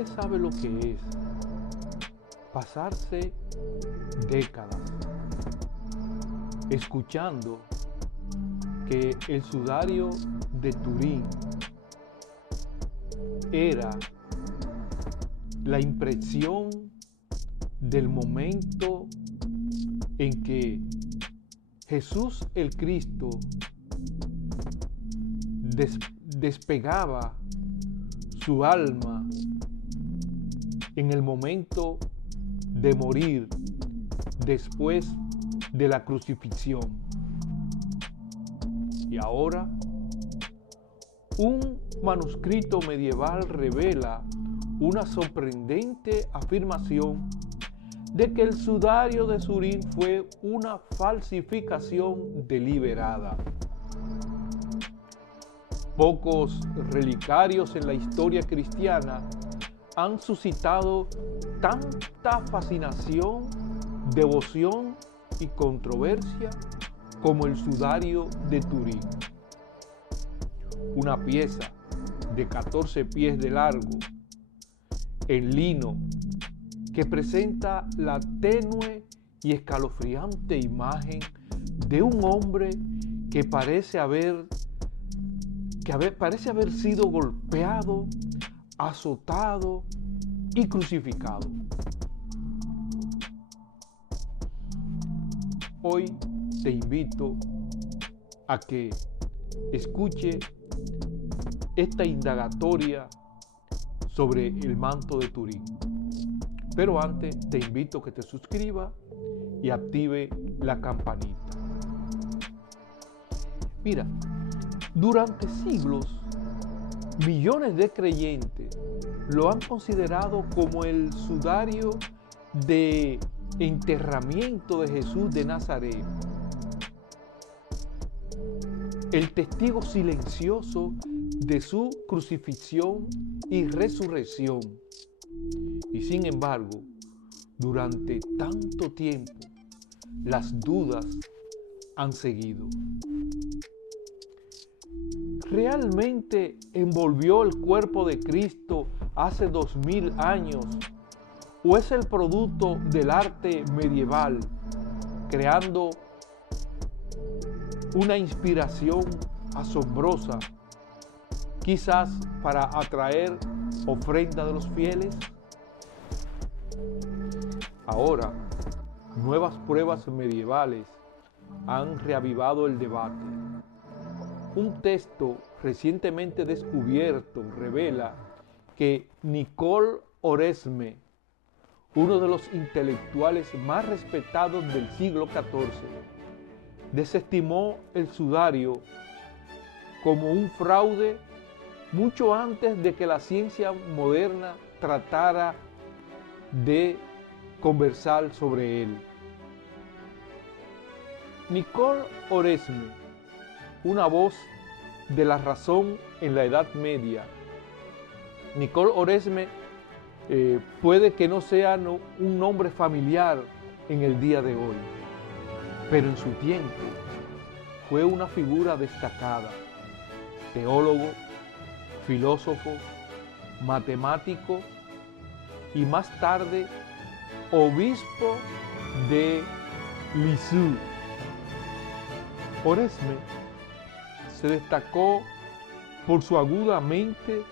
Usted sabe lo que es pasarse décadas escuchando que el sudario de Turín era la impresión del momento en que Jesús el Cristo despegaba su alma en el momento de morir después de la crucifixión. Y ahora, un manuscrito medieval revela una sorprendente afirmación de que el sudario de Turín fue una falsificación deliberada. Pocos relicarios en la historia cristiana han suscitado tanta fascinación, devoción y controversia como el sudario de Turín. Una pieza de 14 pies de largo, en lino, que presenta la tenue y escalofriante imagen de un hombre que parece haber sido golpeado, azotado y crucificado. Hoy te invito a que escuche esta indagatoria sobre el manto de Turín. Pero antes te invito a que te suscribas y active la campanita. Mira, durante siglos, millones de creyentes lo han considerado como el sudario de enterramiento de Jesús de Nazaret, el testigo silencioso de su crucifixión y resurrección. Y sin embargo, durante tanto tiempo, las dudas han seguido. ¿Realmente envolvió el cuerpo de Cristo hace 2000 años? ¿O es el producto del arte medieval, creando una inspiración asombrosa, quizás para atraer ofrenda de los fieles? Ahora, nuevas pruebas medievales han reavivado el debate. Un texto recientemente descubierto revela que Nicole Oresme, uno de los intelectuales más respetados del siglo XIV, desestimó el sudario como un fraude mucho antes de que la ciencia moderna tratara de conversar sobre él. Nicole Oresme, una voz de la razón en la Edad Media. Nicole Oresme puede que no sea un nombre familiar en el día de hoy, pero en su tiempo fue una figura destacada, teólogo, filósofo, matemático y más tarde obispo de Lisieux. Oresme se destacó por su aguda mente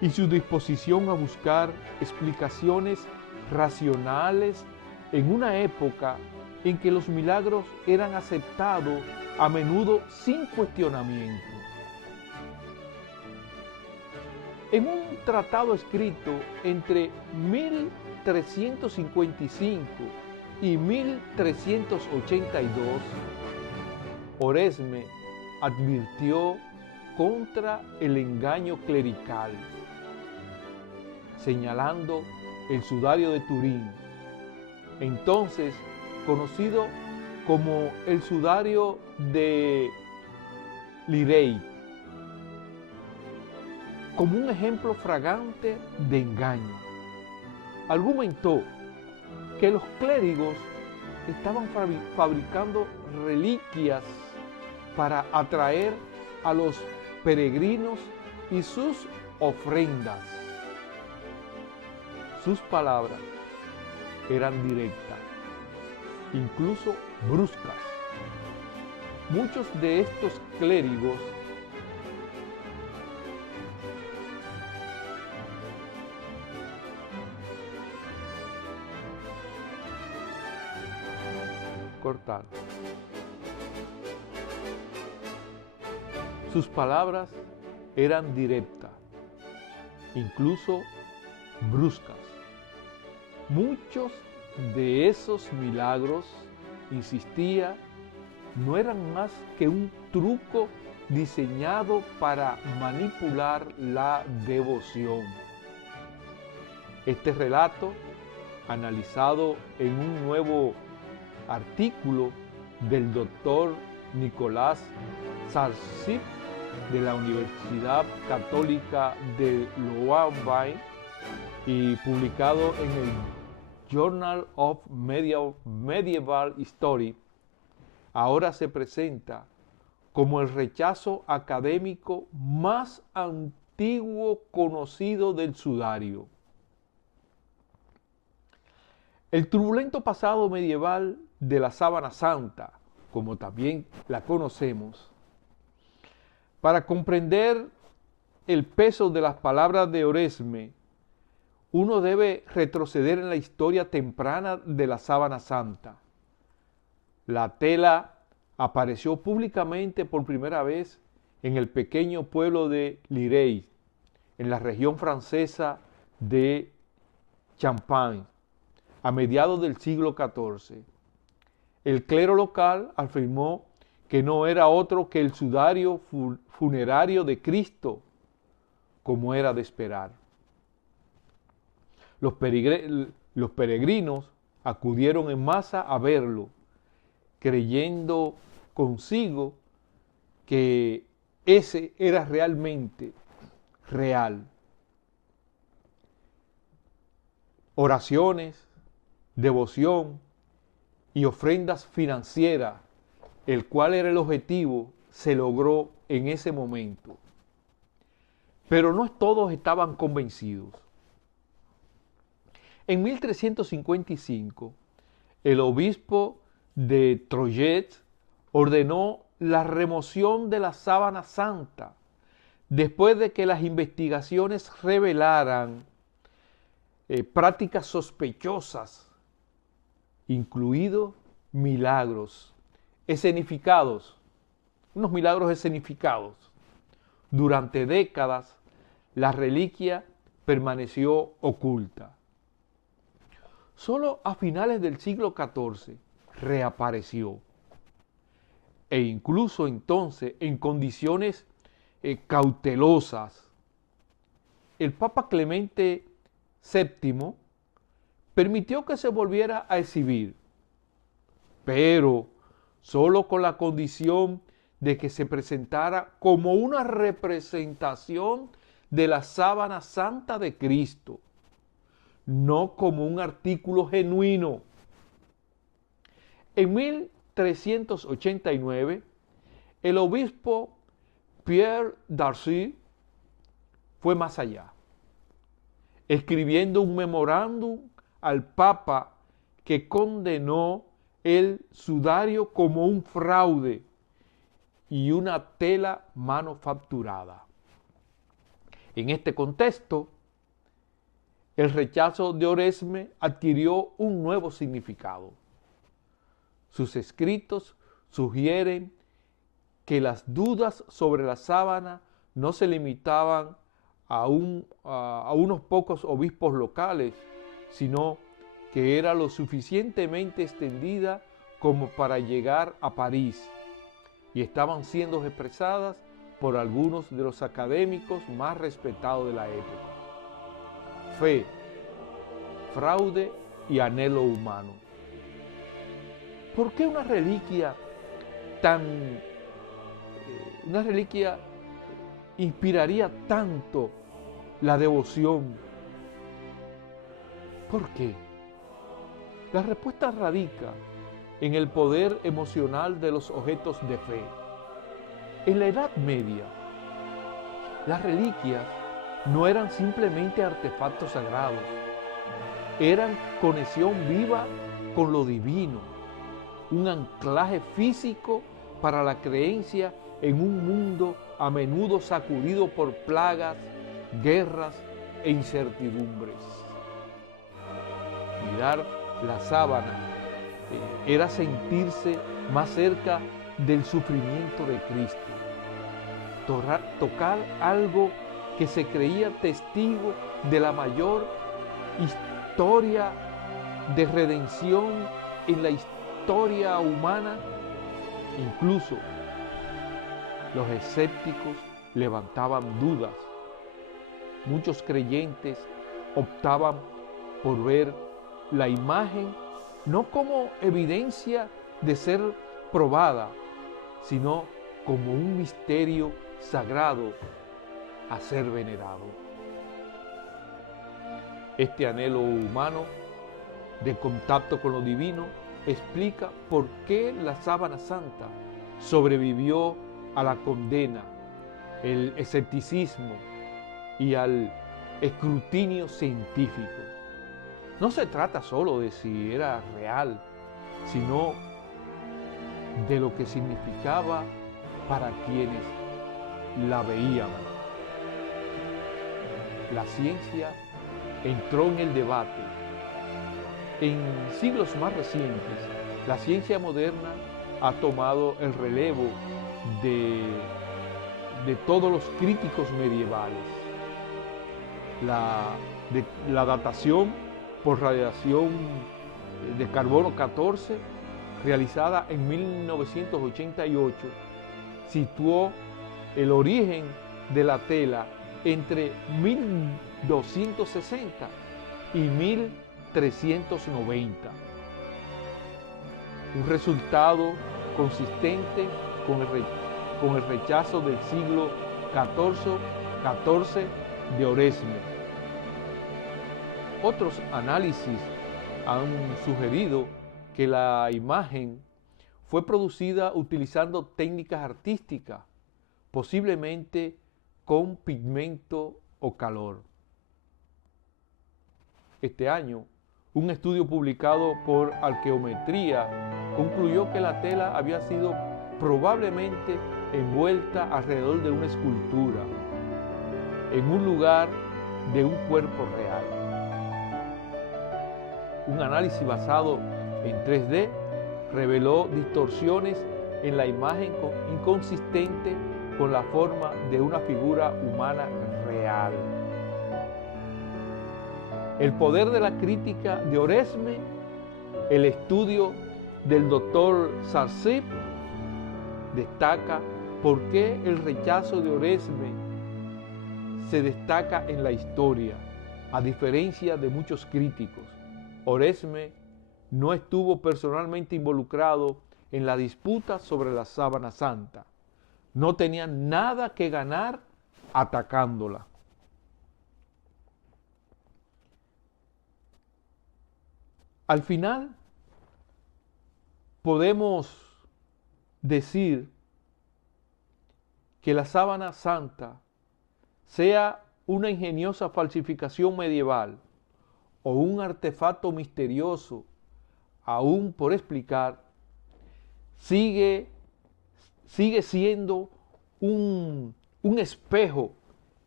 y su disposición a buscar explicaciones racionales en una época en que los milagros eran aceptados a menudo sin cuestionamiento. En un tratado escrito entre 1355 y 1382, Oresme advirtió contra el engaño clerical, señalando el sudario de Turín, entonces conocido como el sudario de Lirey, como un ejemplo flagrante de engaño. Argumentó que los clérigos estaban fabricando reliquias para atraer a los peregrinos y sus ofrendas. sus palabras eran directas, incluso bruscas. Muchos de estos clérigos cortar. Sus palabras eran directas, incluso bruscas. Muchos de esos milagros, insistía, no eran más que un truco diseñado para manipular la devoción. Este relato, analizado en un nuevo artículo del doctor Nicolás Sarcip de la Universidad Católica de Louvain y publicado en el Journal of Medieval History, ahora se presenta como el rechazo académico más antiguo conocido del sudario. El turbulento pasado medieval de la Sábana Santa, como también la conocemos, para comprender el peso de las palabras de Oresme, uno debe retroceder en la historia temprana de la Sábana Santa. La tela apareció públicamente por primera vez en el pequeño pueblo de Lireilles, en la región francesa de Champagne, a mediados del siglo XIV. El clero local afirmó que no era otro que el sudario funerario de Cristo, como era de esperar. Los peregrinos acudieron en masa a verlo, creyendo consigo que ese era realmente real. Oraciones, devoción y ofrendas financieras, el cual era el objetivo, se logró en ese momento. Pero no todos estaban convencidos. En 1355, el obispo de Troyes ordenó la remoción de la Sábana Santa después de que las investigaciones revelaran prácticas sospechosas, incluidos milagros escenificados, unos milagros escenificados. Durante décadas, la reliquia permaneció oculta. Solo a finales del siglo XIV reapareció, e incluso entonces en condiciones cautelosas. El Papa Clemente VII permitió que se volviera a exhibir, pero solo con la condición de que se presentara como una representación de la Sábana Santa de Cristo, no como un artículo genuino. En 1389, el obispo Pierre Darcy fue más allá, escribiendo un memorándum al Papa que condenó el sudario como un fraude y una tela manufacturada. En este contexto, el rechazo de Oresme adquirió un nuevo significado. Sus escritos sugieren que las dudas sobre la sábana no se limitaban a unos pocos obispos locales, sino que era lo suficientemente extendida como para llegar a París, y estaban siendo expresadas por algunos de los académicos más respetados de la época. Fe, fraude y anhelo humano. ¿Por qué una reliquia inspiraría tanto la devoción? ¿Por qué? La respuesta radica en el poder emocional de los objetos de fe. En la Edad Media, las reliquias no eran simplemente artefactos sagrados, eran conexión viva con lo divino, un anclaje físico para la creencia en un mundo a menudo sacudido por plagas, guerras e incertidumbres. Mirar la sábana era sentirse más cerca del sufrimiento de Cristo, tocar algo que se creía testigo de la mayor historia de redención en la historia humana. Incluso los escépticos levantaban dudas. Muchos creyentes optaban por ver la imagen no como evidencia de ser probada, sino como un misterio sagrado a ser venerado. Este anhelo humano de contacto con lo divino explica por qué la sábana santa sobrevivió a la condena, el escepticismo y al escrutinio científico. No se trata solo de si era real, sino de lo que significaba para quienes la veían. La ciencia entró en el debate. En siglos más recientes, la ciencia moderna ha tomado el relevo de todos los críticos medievales. La datación por radiación de carbono 14, realizada en 1988, situó el origen de la tela entre 1260 y 1390. Un resultado consistente con el rechazo del siglo XIV de Oresme. Otros análisis han sugerido que la imagen fue producida utilizando técnicas artísticas, posiblemente con pigmento o calor. Este año, un estudio publicado por Arqueometría concluyó que la tela había sido probablemente envuelta alrededor de una escultura, en un lugar de un cuerpo real. Un análisis basado en 3D reveló distorsiones en la imagen inconsistente con la forma de una figura humana real. El poder de la crítica de Oresme, el estudio del doctor Sarsip, destaca por qué el rechazo de Oresme se destaca en la historia, a diferencia de muchos críticos. Oresme no estuvo personalmente involucrado en la disputa sobre la sábana santa. No tenía nada que ganar atacándola. Al final, podemos decir que la sábana santa sea una ingeniosa falsificación medieval o un artefacto misterioso aún por explicar, sigue siendo un espejo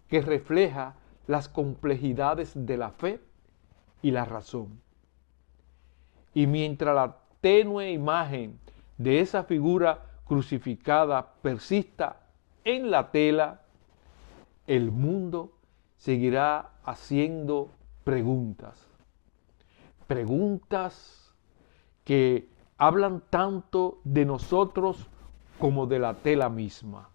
que refleja las complejidades de la fe y la razón. Y mientras la tenue imagen de esa figura crucificada persista en la tela, el mundo seguirá haciendo preguntas que hablan tanto de nosotros como de la tela misma.